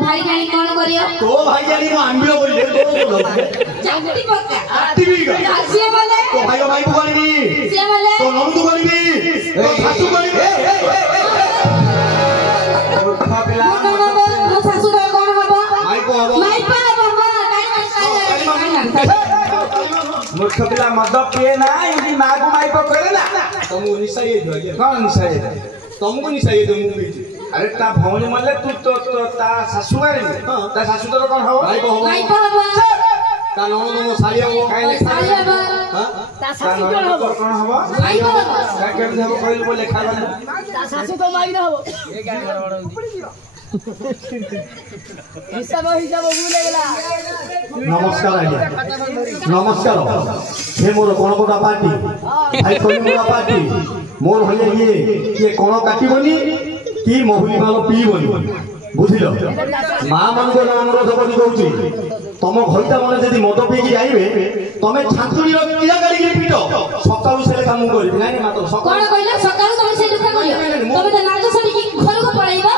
भाई जानी कौन करियो तो भाई जानी को आंबियो बोले तो चाकरी पक्का आटीवी का सिए बोले तो भाई को करबी सिए बोले तो नंदू करबी तो सासू करबी मूर्खा पिला मो सासू का कौन हबो माई को हबो माई पा हबो मूर्ख पिला मद पिए ना इनकी माँ को माई पकड़े ना तुमको निशा ये दो कौन निशा ये तुमको निशा ये दो मुंह अरे ता भौणी मले तू तो ता सासू गाड़ी ता सासू तो कौन हबो भाई को हबो माई पा हबो ता नंदू को साली हबो साली हबो हां ता सासू कौन हबो माई पा हबो का केम हबो कहल बोले खावा ता सासू तो माई ना हबो हिसाब भूले गला नमस्कार आज्ञा नमस्कार हे मोर कोणकोटा पार्टी भाई कोणकोटा पार्टी मोर होइए ये कोण काटिबनी की महुली माल पीबनी बुझिल मां मन को अनुरोध करी कहूची तुम घरटा मन जदी मद पीकी जाइबे तमे छांतुरी किला गाड़ी के पीटो सकाळु से काम करिबे नाही मातो कोण कहले सकाळु तमे से लेखा करियो तमे त नारद सरी की घर को पळाइबा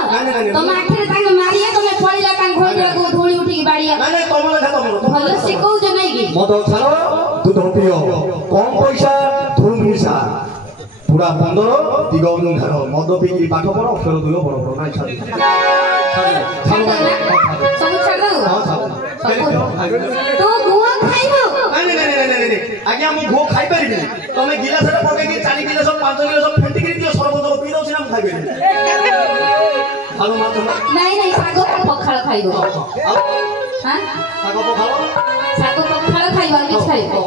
तमे आखिर तांग मारिया तमे पळिला तांग घर को धूली उठी की बाड़िया नाही तुम लेखा तुम भलो सिकौ जे नाही की मद छालो दूध पियो कम पैसा धूम मिसा पूरा 15 दिगौनु घर मद पीकी पाठ पढ अक्षर दुयो बड़ बड़ नाही छाडी सब छाड़ दो हां छाडी तो गुआ खाइबो नहीं आज्ञा मु घो खाई परिबे तमे गिलास रे पके के 4 गिलास 5 गिलास फेंटी के दियो सरबत पी दो सिना खाइबे खालु मातो नहीं सागो पखाळ खाइबो हां सागो पखाळ खाइबो किछ खाइबो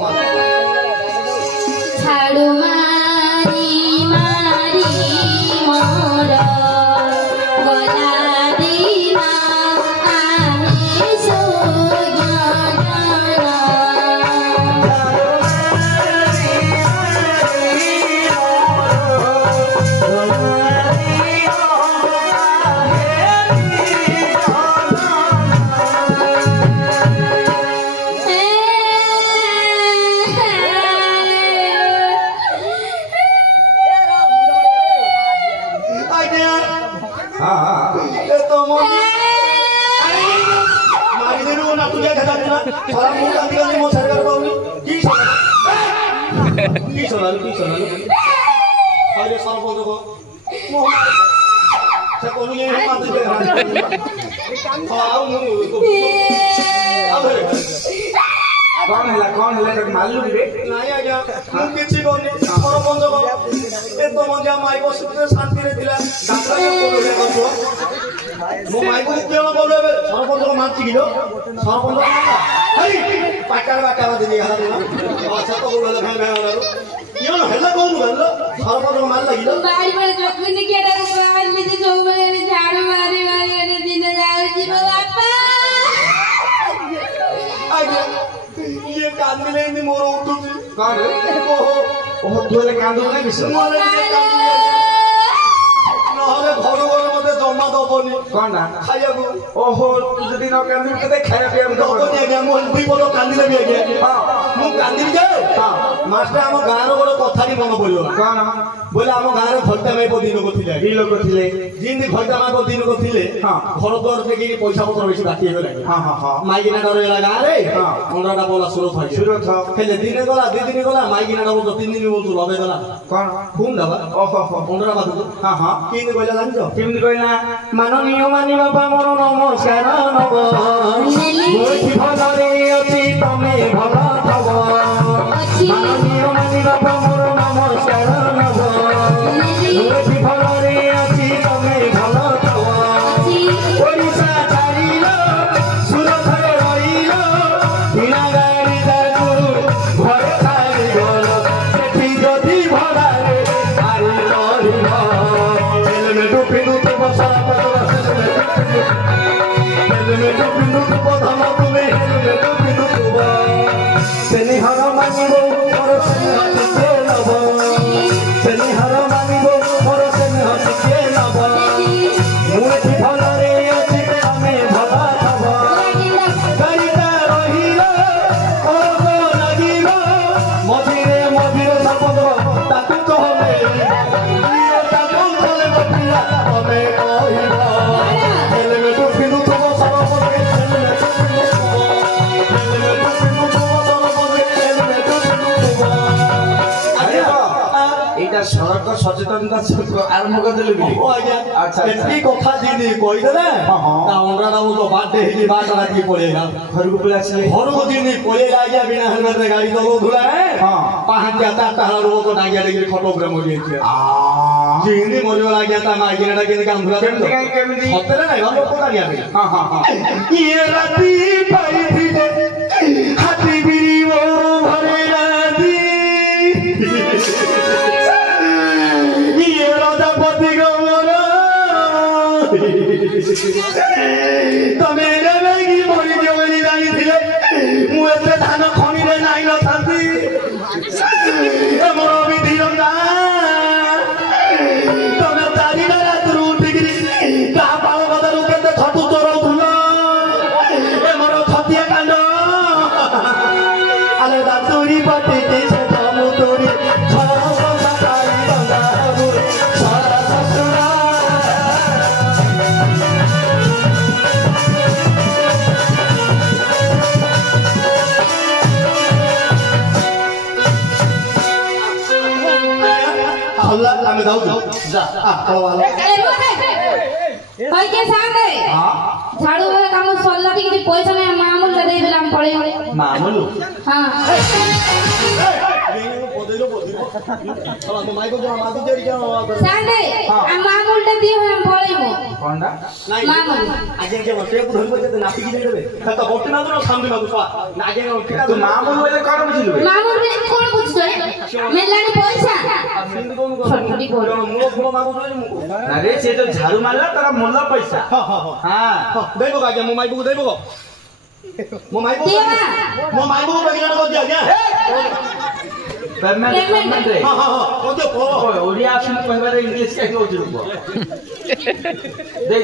छाड़ू मारी मारी मोर गला दिना आहे अरे सरपंच को से कोनी ये माते दे हां कौन है तक मालू रे नाही आज्ञा मु किछि कोनी सरपंच को ए तो मजा माई को सुते शांति रे दिला डाक्टर के बोले को मो माई को केन बोले सरपंच को मानछि किलो सरपंच हई पाटार बाटा दिनी हला अच्छा तो बोले भाई भाई यो हेला कोन गल्लो सरपंच को मार लागिलो बाड़ी पर जोखिन केडा मोबाइल में जो बले झाड़ मारी मारी दिन जाऊ जी बापा आज्ञा ये कांदिले नि मोर उठुची कौन ओहो तू ले कांदो ना किस मोर ये कांदिले नहले घर घर मते जमा दबनी कौन ना खाया को ओहो तू जदी न कांदो के खाया पिया मत दबनी आज्ञा मो दुई बोलो कांदिले भी आज्ञा हां मु कांदिल जे हां मास्टर हम गाँव रो गोटे कथा नि मन पड़ियो कौन बोले हम गाँव रे घरटा में दिन को थिले दी लोग थिले जिंदी घरटा में दिन को थिले हां घर द्वार से की पैसा पत्र बेसी बाकी हो लागे हां माइकिना डरेला गाँव रे हां 15टा बोला सुरत भाई सुरत हेले दिन गला 2 दिन गला माइकिना डबो 3 दिन बोलतो लबे गला कौन खून दबा ओहो 15 बात हां किन कहला जानजो केमनी कहला माननीय मानी बाबा मोर नमस्कार नब मोठी भलरे अछि तमे भल थब माननीय मानी बाबा मोर नमस्कार नब मोठी भलरे अछि तमे भल थब ओडिसा चारिलो सुरत रहिलो बिना गाड़ी दादू घर खाली गल सेठी जदी भलारे आरि रहिलो हेलमेट पिनु तो बसा हेलमेट पिनु तो बधा तुमे हेलमेट पिनु तो सेनी हर मांगो मोर सेनी हाथ के लब सेनी हर मांगो मोर सेनी हाथ के लब मुठी भलरे अछि तमे भला थब गाड़ीटा रहिलो ओगो लागिलो मझिरे मझिरे सपद ताकू कहले ताकू कहले बपिला तमे कहिलो हेलमेट पिनु तो बसा ସଡ଼କ ସଚେତନତା ଆରମ୍ଭ କରିଦେଲେ କି ଆଚ୍ଛା ଏତିକି କଥା ଯିଏ କହିଦେଲେ ତା ଅଣ୍ଡାଟା ମୁଁ ତ ବାଟ ହେଇଛି ବାଟ ରାତି ପଳେଇଲା ଘରକୁ ପଳେଇ ଆସିଲେ ଘରକୁ ଯିଏ ପଳେଇଲା ଆଜ୍ଞା ବିନା ହେଲମେଟରେ ଗାଡି ଚଲଉଥିଲା ପାହାଞ୍ଚିଆ ଚାରିଟା ବେଳରୁ ତ ଡାଙ୍ଗିଆ ଡେଙ୍ଗିରି ଖଟ ଉପରେ ମରିଯାଇଛି ଯେମିତି ମରିଗଲା ଆଜ୍ଞା ତା ମାଇକିନାଟା କେମିତି କାନ୍ଦୁଥିଲା ସତରେ ନାଇଁ ଲୋକ ଆଜ୍ଞା ଇଏ ରାତି ପାଇଥିଲେ ହାତୀ ବିରି ଘରେ ରାତି ଇଏ ରଜପତି ଗମର ତମେ ଏବେ କି ମରିଯିବ ବୋଲି ଜାଣିଥିଲେ ମୁଁ ଏତେ ଧାନ ଖଣିରେ ନାଇଁ ନଥାନ୍ତି ମୋର ବିଧି ତମେ ଚାରିଟା ରାତିରୁ ଉଠିକିରି କାହା ପାଳ ବଦାରୁ କେତେ ଛତୁ ଚୋରଉଥିଲ ଏ ମୋର ଛତିଆ କାଣ୍ଡ ଆଲେ ଦାନ୍ତୁରି ପଟିକି ସେ ମୁତୁରି ଆମେ ଯାଉଛୁ ଝାଡୁ କାମ ସରିଲା ଟିକେ ପଇସା ନାହିଁ ମାମୁଲ ଦେଇଦେଲେ ଆମେ ପଳେଇ ମାମୁଲ ହଁ ମାମୁଲଟା ଦିଅ ପଳେଇବୁ କଣଟା ମାମୁଲ ଆଜ୍ଞା ଟେପ୍ ଧରିବ ଯେତେ ନାପିକି ଦେଇଦେବେ ତ ବଟି ମାଗୁର ସାମନେ ମାଗୁଛ ଆଜ୍ଞା ତୁ ମାମୁଲ ବୋଲେ କଣ ବୁଝିଲୁ ମାମୁଲ ବୋଲେ କଣ ବୁଝୁଛ ମିଳିଲାନି ପଇସା ଆରେ ସେ ତ ଝାଡୁ ମାରିଲା ତାର ମୂଲ ପଇସା ଦେବ ଆଜ୍ଞା ମୋ ମାଇକୁ ଦେବ ମୋ ମାଇକୁ ପ୍ରେଗନେଣ୍ଟ କରିଦିଅ ଆଜ୍ଞା पेमेंट रे हां हां ओडिया आसिन कहबारे इंग्लिश काहे होची रुको दे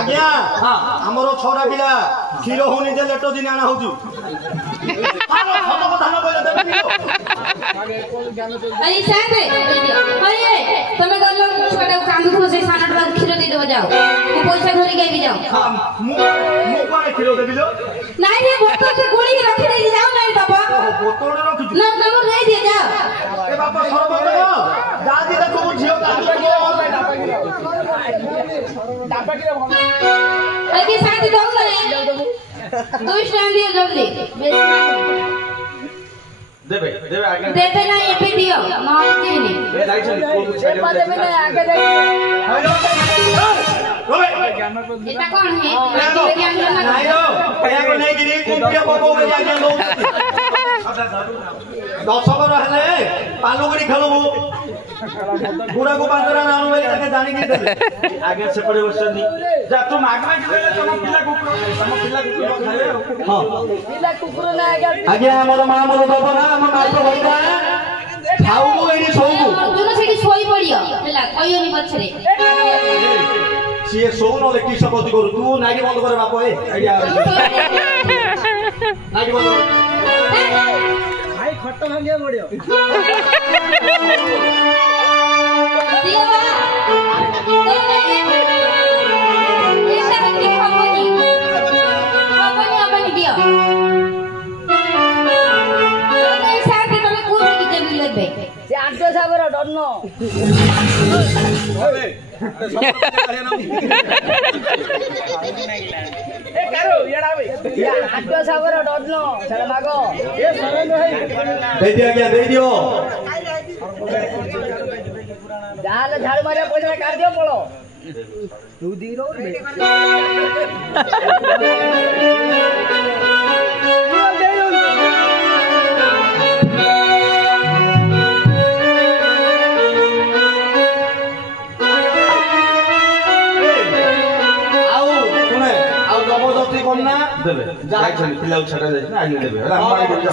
आज्ञा हां हमरो छोरा पिला खीरो होनी जे लेटो दिन आना होजु हां खत কথা न बोले देबे अरे साथे अरे तमे गलो छोटा कांदू थो से सानटा खीरो दे देबो जाओ मु पैसा धरि के भी जाओ मु कोने खीरो देबी लो नहीं रे बोतल से गोली के रखी दे जाओ नहीं बाबा बोतल रे रखी ना तुम ले दे जाओ ए बाबा सरबत दादी देखो मु झियो कांदू को डापाकी रे अरे साथे दो करे तू स्टैंड दियो जल्दी देबे आगे देबे ना ये भी दियो ना देबे ए दाई चल को छाड़े देबे ना आगे दे हेलो एटा कौन है नहीं रो कया को नहीं गिरी कुंपिया बबो में जाके लो दशकर हेले पालुगुड़ी खेलबू गुड़ा को बांदरा नानु में ताके जानी के देले आगे से पड़े बसनी जा तू मागना जिले तम पिला कुकुर खाए हां पिला कुकुर ना आगे हमर मां मोर बाबा ना हम माइको भइदा खाऊ एनी सोऊ अर्जुन सेठी सोई पड़ियो हला कहियोनी पछरे ସିଏ ଶୋଉନ ଲେ କିସ ଗତି କରୁ ତୁ ନାଗି ବନ୍ଦ କରେ ବାପ ଏ ଆଇଡିଆ ନାଗି ବନ୍ଦ ଭାଇ ଖଟ ଭାଙ୍ଗିଆ ପଡିବ ଦିଅ ବା ଏଟା କି ହବନି ଦିଅ ତମେ ସାଥେ ତମେ କୋଉଠି କି ଦେବି લેବେ ସେ ଆଣ୍ଟो ସାବର ଡର୍ନ ए करो येडा भाई या आटो साबर डडनो चल मागो ए सरेंद्र भाई दे दिया क्या दे दियो जाल झाड़ मारे पैसा काट दियो पळो तू दी रो रे कोना देबे जाय छन पिला छटा जाय ना आइले देबे हम मारी दे जा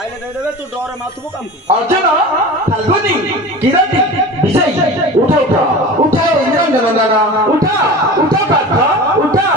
आइले दे देबे तू डर माथबो काम अर्जुन फाल्गुनी किरति विजय उठा इंद्रंजन दादा उठा पाठ उठा